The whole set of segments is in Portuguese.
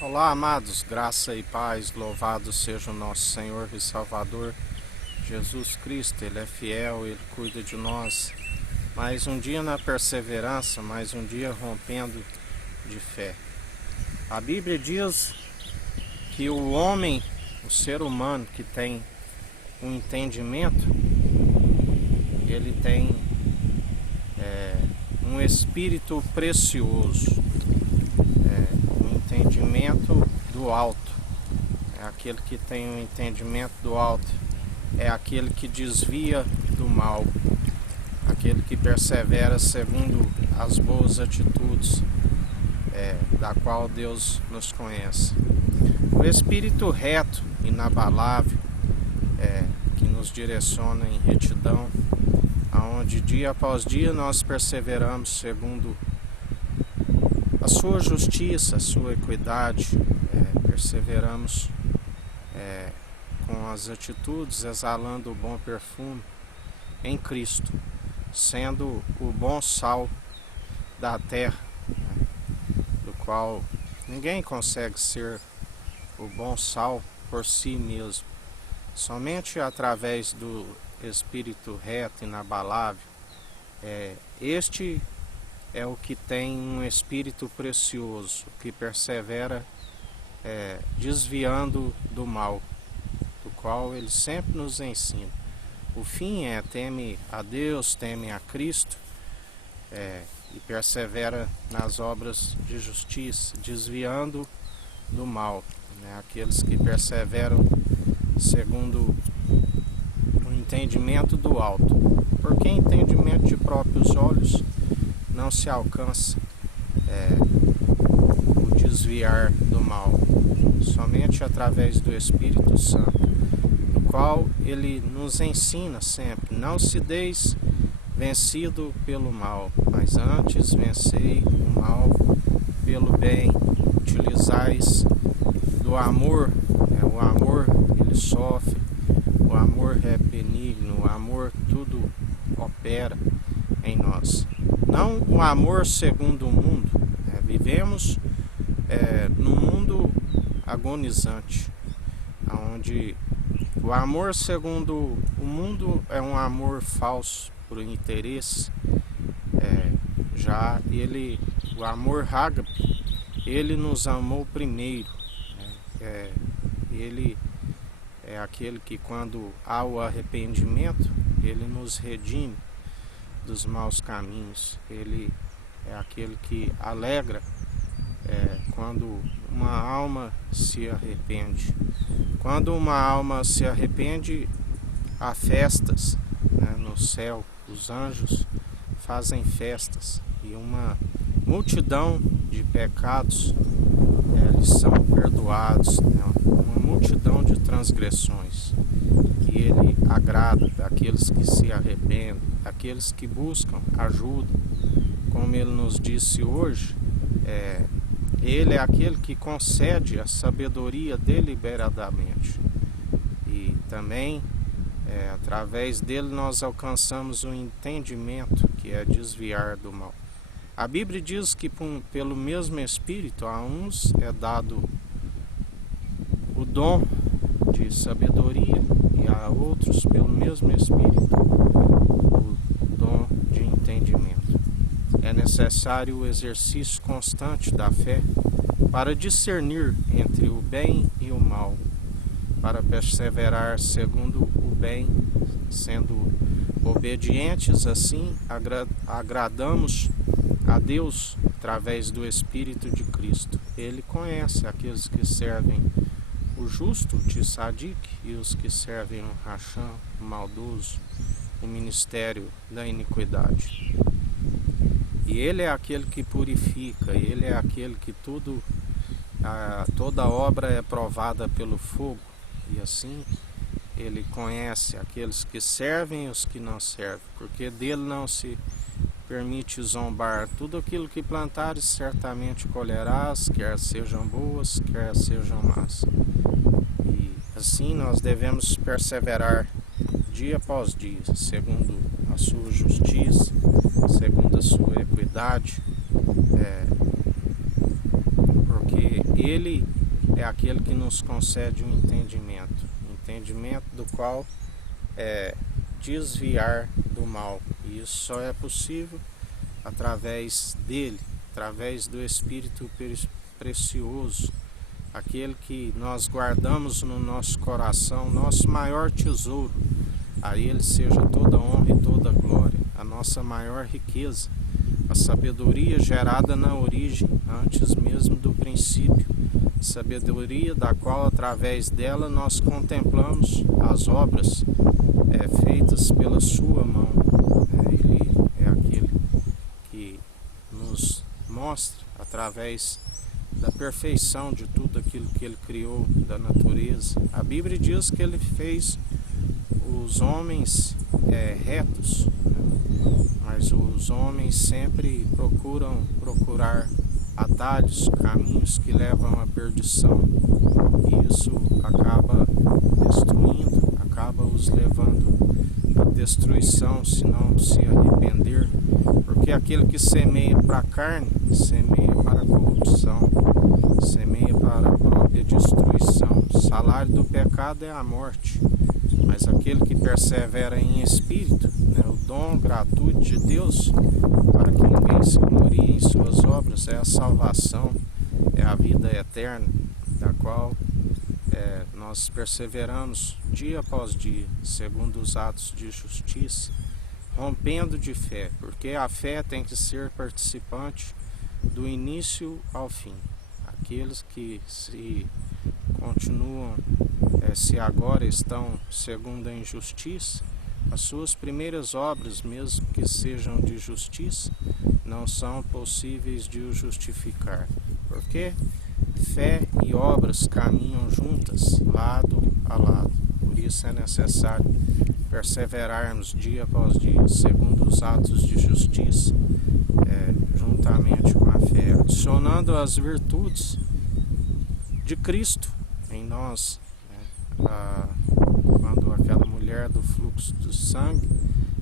Olá, amados, graça e paz, louvado seja o nosso Senhor e Salvador Jesus Cristo. Ele é fiel, Ele cuida de nós. Mais um dia na perseverança, mais um dia rompendo de fé. A Bíblia diz que o homem, o ser humano que tem um entendimento, ele tem um espírito precioso, um entendimento do alto. É aquele que tem um entendimento do alto, é aquele que desvia do mal, aquele que persevera segundo as boas atitudes da qual Deus nos conhece. O espírito reto, inabalável, que nos direciona em retidão, aonde dia após dia nós perseveramos segundo a sua justiça, a sua equidade, perseveramos com as atitudes, exalando o bom perfume em Cristo, sendo o bom sal da terra, do qual ninguém consegue ser o bom sal por si mesmo. Somente através do espírito reto, inabalável, este é o que tem um espírito precioso, que persevera desviando do mal, do qual ele sempre nos ensina. O fim é teme a Deus, teme a Cristo, e persevera nas obras de justiça, desviando do mal. Aqueles que perseveram segundo o entendimento do alto, porque entendimento de próprios olhos não se alcança o desviar do mal, somente através do Espírito Santo, do qual ele nos ensina sempre: não se deis vencido pelo mal, mas antes vencei o mal pelo bem. Utilizais do amor, o amor ele sofre, o amor é benigno, o amor tudo opera em nós. Não o amor segundo o mundo, vivemos num mundo agonizante, onde o amor segundo o mundo é um amor falso, por interesse. Já o amor ágape, ele nos amou primeiro. Ele é aquele que, quando há o arrependimento, ele nos redime dos maus caminhos. Ele é aquele que alegra quando uma alma se arrepende. Quando uma alma se arrepende, há festas no céu. Os anjos fazem festas e uma multidão de pecados eles são perdoados, uma multidão de transgressões. E ele agrada daqueles que se arrependem, daqueles que buscam ajuda. Como ele nos disse hoje, ele é aquele que concede a sabedoria deliberadamente. E também, através dele, nós alcançamos o entendimento, que é desviar do mal. A Bíblia diz que pelo mesmo Espírito a uns é dado o dom de sabedoria e a outros pelo mesmo Espírito o dom de entendimento. É necessário o exercício constante da fé para discernir entre o bem e o mal, para perseverar segundo o bem, sendo obedientes. Assim agradamos a Deus através do Espírito de Cristo. Ele conhece aqueles que servem o justo, o tzadik, e os que servem o racham, o maldoso, o ministério da iniquidade. E ele é aquele que purifica, ele é aquele que toda obra é provada pelo fogo, e assim ele conhece aqueles que servem e os que não servem, porque dele não se permite zombar. Tudo aquilo que plantares certamente colherás, quer sejam boas, quer sejam más. E assim nós devemos perseverar dia após dia, segundo a sua justiça, segundo a sua equidade, porque Ele é aquele que nos concede um entendimento do qual desviar do mal. E isso só é possível através dele, através do Espírito precioso, aquele que nós guardamos no nosso coração, nosso maior tesouro. A ele seja toda honra e toda glória, a nossa maior riqueza, a sabedoria gerada na origem, antes mesmo do princípio, sabedoria da qual através dela nós contemplamos as obras feitas pela sua mão. Ele é aquele que nos mostra através da perfeição de tudo aquilo que ele criou da natureza. A Bíblia diz que ele fez os homens retos, né? Mas os homens sempre procurar atalhos, caminhos que levam à perdição, e isso acaba destruindo, acaba os levando à destruição, se não se arrepender, porque aquele que semeia para a carne, semeia para a corrupção, semeia para a própria destruição. O salário do pecado é a morte, mas aquele que persevera em espírito, o dom gratuito de Deus, para que ninguém se glorie em suas obras, é a salvação, é a vida eterna, da qual nós perseveramos dia após dia, segundo os atos de justiça, rompendo de fé, porque a fé tem que ser participante do início ao fim. Aqueles que se continuam, se agora estão segundo a injustiça, as suas primeiras obras, mesmo que sejam de justiça, não são possíveis de o justificar, porque fé e obras caminham juntas, lado a lado. Por isso é necessário perseverarmos dia após dia, segundo os atos de justiça, juntamente com a fé, adicionando as virtudes de Cristo em nós. Quando aquela mulher do fluxo do sangue,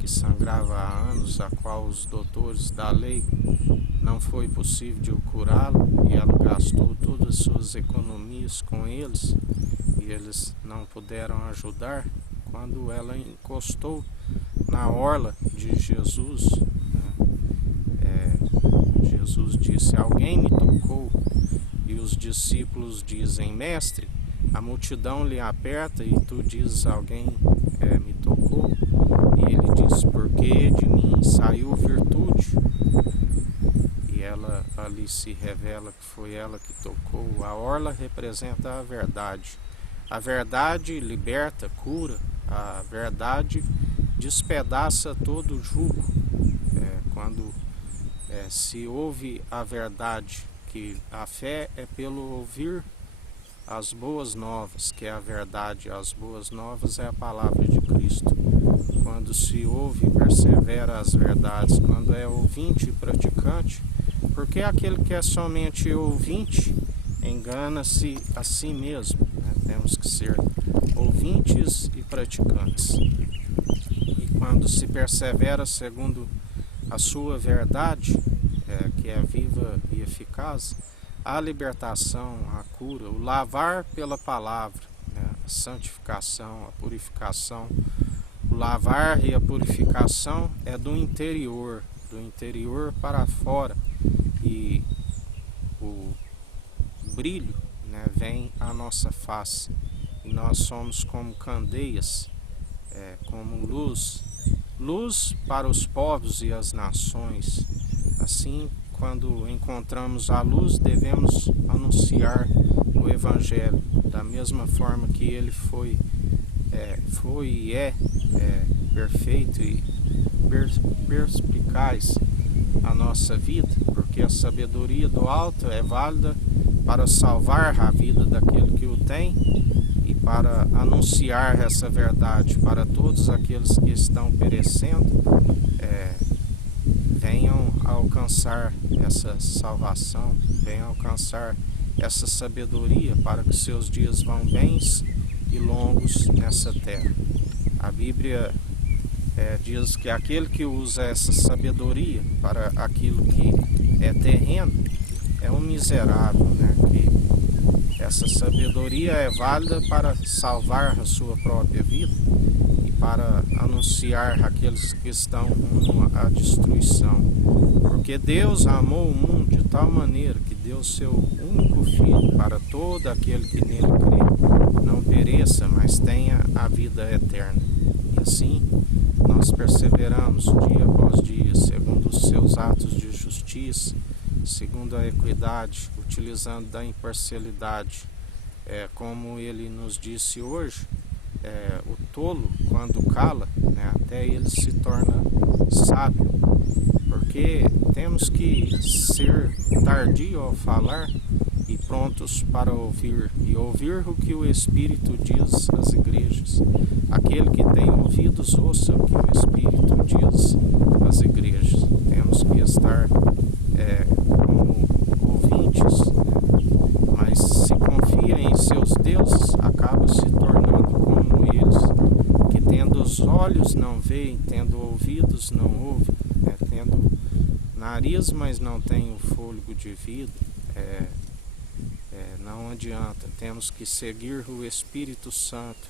que sangrava há anos, a qual os doutores da lei não foi possível de o curá-lo, e ela gastou todas as suas economias com eles, e eles não puderam ajudar, quando ela encostou na orla de Jesus, Jesus disse: alguém me tocou, e os discípulos dizem: mestre, a multidão lhe aperta e tu dizes: alguém me tocou. E ele diz: porque de mim saiu virtude. E ela ali se revela que foi ela que tocou. A orla representa a verdade. A verdade liberta, cura. A verdade despedaça todo o jugo. Quando se ouve a verdade, que a fé é pelo ouvir as boas novas, que é a verdade. As boas novas é a palavra de Cristo. Quando se ouve e persevera as verdades, quando é ouvinte e praticante, porque aquele que é somente ouvinte engana-se a si mesmo. Temos que ser ouvintes e praticantes. E quando se persevera segundo a sua verdade, que é viva e eficaz, a libertação, a cura, o lavar pela palavra, a santificação, a purificação. O lavar e a purificação é do interior para fora, e o brilho vem à nossa face, e nós somos como candeias, como luz para os povos e as nações. Assim, quando encontramos a luz, devemos anunciar o Evangelho da mesma forma que ele foi e é perfeito e perspicaz a nossa vida, porque a sabedoria do alto é válida para salvar a vida daquele que o tem e para anunciar essa verdade para todos aqueles que estão perecendo, venham alcançar essa salvação, venham alcançar essa sabedoria, para que seus dias vão bens e longos nessa terra. A Bíblia diz que aquele que usa essa sabedoria para aquilo que é terreno é um miserável, que Essa sabedoria é válida para salvar a sua própria vida e para anunciar aqueles que estão rumo à destruição. Porque Deus amou o mundo de tal maneira que deu seu único Filho para todo aquele que nele crê, não pereça, mas tenha a vida eterna. E assim nós perseveramos dia após dia, segundo os seus atos de justiça, segundo a equidade, utilizando da imparcialidade. Como ele nos disse hoje, o tolo, quando cala, né, até ele se torna sábio, porque temos que ser tardio ao falar e prontos para ouvir, e ouvir o que o Espírito diz às igrejas. Aquele que tem ouvidos, ouça o que o Espírito diz às igrejas. Temos que estar como ouvintes, né? Mas se confia em seus deuses, acaba se tornando como eles, que tendo os olhos não veem, tendo ouvidos não ouvem, né? Tendo nariz, mas não tem o fôlego de vida. Não adianta, temos que seguir o Espírito Santo,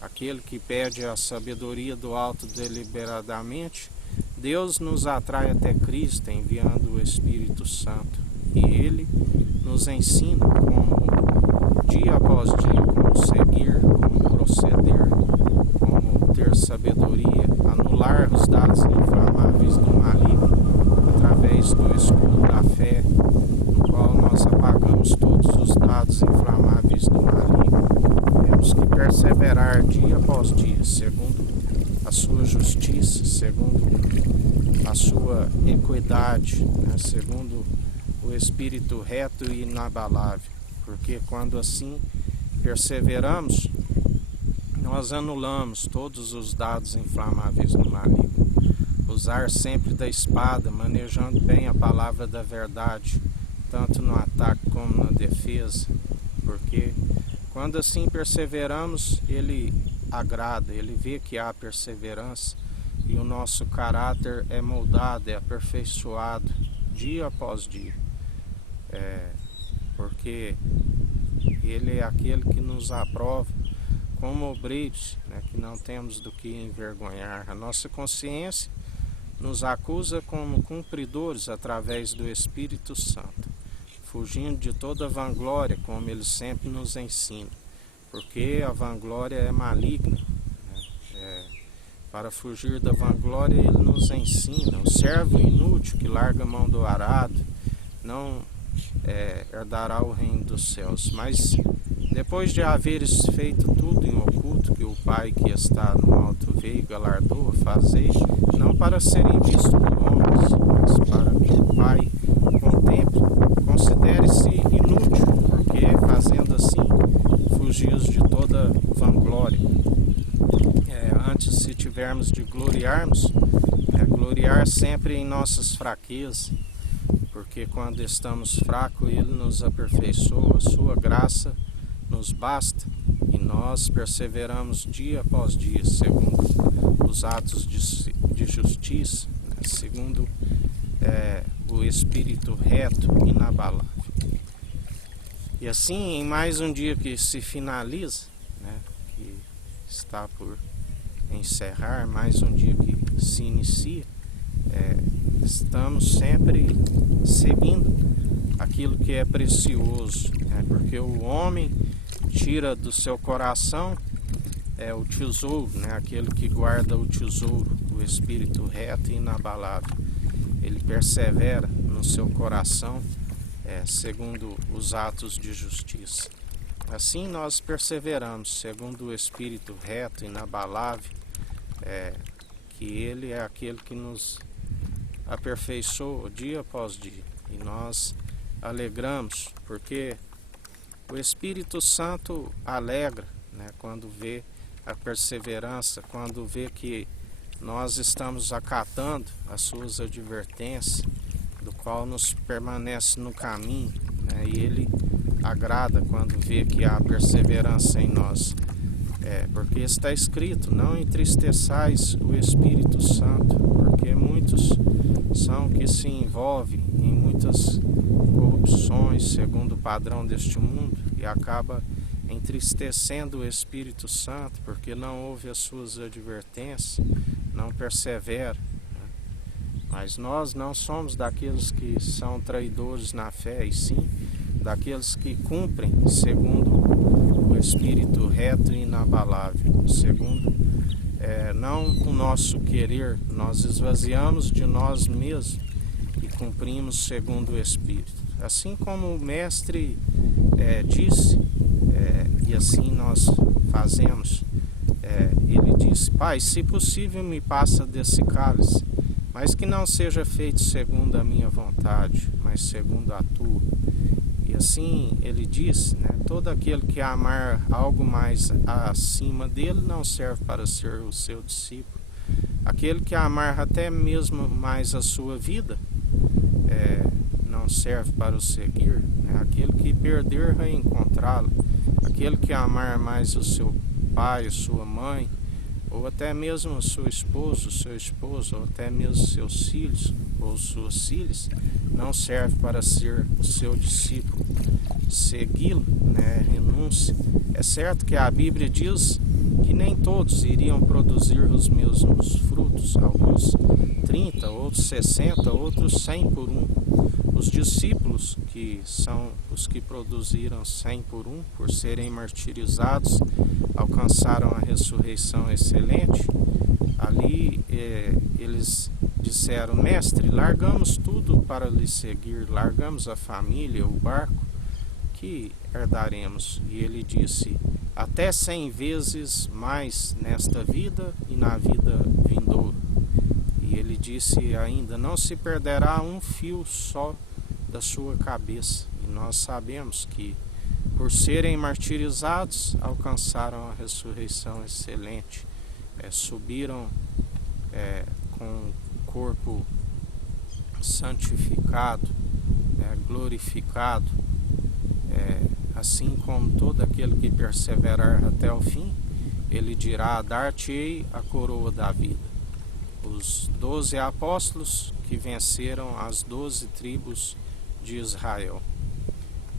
aquele que pede a sabedoria do alto deliberadamente. Deus nos atrai até Cristo enviando o Espírito Santo, e Ele nos ensina como, dia após dia, como seguir, como proceder, como ter sabedoria, anular os dados inflamáveis do maligno através do escudo da fé, no qual nós apagamos todos os dados inflamáveis do maligno. Temos que perseverar dia após dia, segundo a sua justiça, segundo a sua equidade, né? Segundo o Espírito reto e inabalável. Porque quando assim perseveramos, nós anulamos todos os dados inflamáveis do maligno. Usar sempre da espada, manejando bem a palavra da verdade, tanto no ataque como na defesa, porque quando assim perseveramos, Ele agrada, Ele vê que há perseverança e o nosso caráter é moldado, é aperfeiçoado dia após dia, porque Ele é aquele que nos aprova como obreiros, né, que não temos do que envergonhar. A nossa consciência nos acusa como cumpridores através do Espírito Santo, fugindo de toda vanglória, como Ele sempre nos ensina, porque a vanglória é maligna, né? Para fugir da vanglória, Ele nos ensina: o servo inútil que larga a mão do arado não herdará o reino dos céus. Mas depois de haveres feito tudo em oculto, que o Pai que está no alto vê e galardoa, fazei, não para serem vistos por homens, mas para que o Pai contemple, considere-se inútil, porque fazendo assim, fugis de toda vanglória. Antes, se tivermos de gloriarmos, gloriar sempre em nossas fraquezas, porque quando estamos fracos, Ele nos aperfeiçoa, a sua graça nos basta, e nós perseveramos dia após dia, segundo os atos de justiça, né? Segundo o Espírito reto e inabalável. E assim, em mais um dia que se finaliza, né, que está por encerrar, mais um dia que se inicia, estamos sempre seguindo aquilo que é precioso, né? Porque o homem tira do seu coração o tesouro, né? Aquele que guarda o tesouro, o Espírito reto e inabalável. Ele persevera no seu coração, segundo os atos de justiça. Assim nós perseveramos, segundo o Espírito reto e inabalável, que Ele é aquele que nos aperfeiçoa dia após dia. E nós alegramos, porque o Espírito Santo alegra, né, quando vê a perseverança, quando vê que nós estamos acatando as suas advertências, do qual nos permanece no caminho, né, e Ele agrada quando vê que há perseverança em nós. Porque está escrito: não entristeçais o Espírito Santo, porque muitos são que se envolvem em muitas corrupções, segundo o padrão deste mundo e acaba entristecendo o Espírito Santo, porque não ouve as suas advertências, não persevera. Mas nós não somos daqueles que são traidores na fé, e sim daqueles que cumprem segundo o Espírito reto e inabalável, segundo não o nosso querer, nós esvaziamos de nós mesmos e cumprimos segundo o Espírito. Assim como o Mestre disse, e assim nós fazemos, ele disse: Pai, se possível me passa desse cálice, mas que não seja feito segundo a minha vontade, mas segundo a tua. E assim ele diz, todo aquele que amar algo mais acima dele não serve para ser o seu discípulo. Aquele que amar até mesmo mais a sua vida não serve para o seguir. Aquele que perder, reencontrá-lo. Aquele que amar mais o seu pai, a sua mãe, ou até mesmo o seu esposo, ou até mesmo seus filhos ou suas filhas, não serve para ser o seu discípulo. Segui-lo, renúncia. É certo que a Bíblia diz que nem todos iriam produzir os mesmos frutos, alguns 30, outros 60, outros 100 por um. Os discípulos, que são os que produziram 100 por serem martirizados, alcançaram a ressurreição excelente. Ali eles disseram: Mestre, largamos tudo para lhe seguir, largamos a família, o barco, que herdaremos? E ele disse: até 100 vezes mais nesta vida e na vida vindoura. E ele disse ainda: não se perderá um fio só da sua cabeça. E nós sabemos que, por serem martirizados, alcançaram a ressurreição excelente, subiram com o corpo santificado, glorificado, assim como todo aquele que perseverar até o fim, ele dirá: dar-te-ei a coroa da vida. Os 12 apóstolos que venceram as 12 tribos de Israel.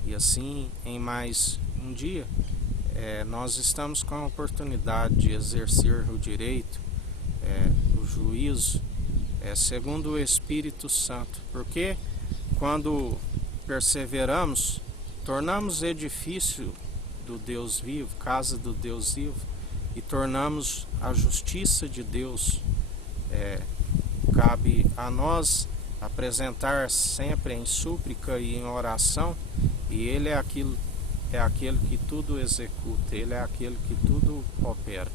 E assim, em mais um dia, nós estamos com a oportunidade de exercer o direito, o juízo, segundo o Espírito Santo, porque quando perseveramos, tornamos edifício do Deus vivo, casa do Deus vivo, e tornamos a justiça de Deus. Cabe a nós apresentar sempre em súplica e em oração, e Ele é aquele que tudo executa, Ele é aquele que tudo opera.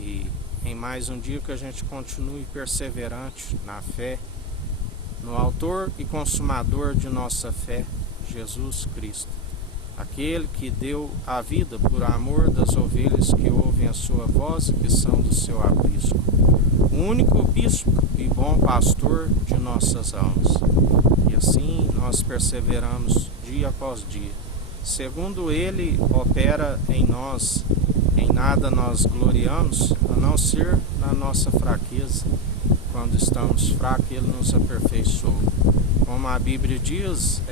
E em mais um dia que a gente continue perseverante na fé, no autor e consumador de nossa fé, Jesus Cristo, aquele que deu a vida por amor das ovelhas que ouvem a sua voz e que são do seu aprisco, o único bispo e bom pastor de nossas almas. E assim nós perseveramos dia após dia. Segundo Ele opera em nós, em nada nós gloriamos, a não ser na nossa fraqueza. Quando estamos fracos, Ele nos aperfeiçoa. Como a Bíblia diz,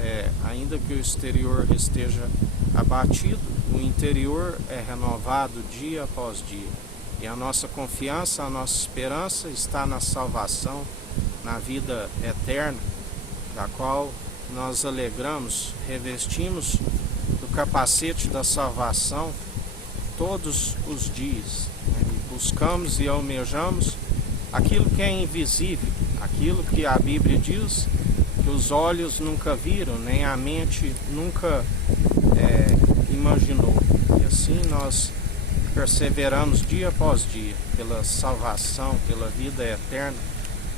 ainda que o exterior esteja abatido, o interior é renovado dia após dia. E a nossa confiança, a nossa esperança está na salvação, na vida eterna, da qual nós alegramos, revestimos do capacete da salvação todos os dias. Buscamos e almejamos aquilo que é invisível, aquilo que a Bíblia diz que os olhos nunca viram, nem a mente nunca imaginou. E assim nós perseveramos dia após dia pela salvação, pela vida eterna,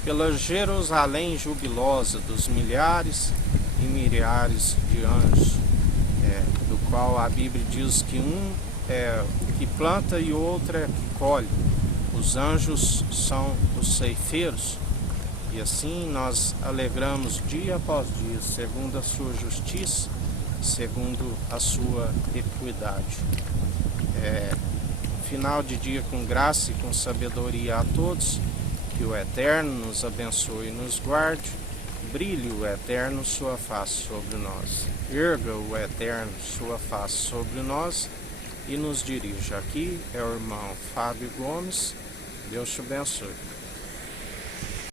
pela Jerusalém jubilosa dos milhares e milhares de anjos, do qual a Bíblia diz que um é que planta e o outro é que colhe. Os anjos são os ceifeiros. E assim nós alegramos dia após dia, segundo a sua justiça, segundo a sua equidade. Final de dia com graça e com sabedoria a todos, que o Eterno nos abençoe e nos guarde, brilhe o Eterno sua face sobre nós. Erga o Eterno sua face sobre nós e nos dirija. Aqui é o irmão Fábio Gomes. Deus te abençoe.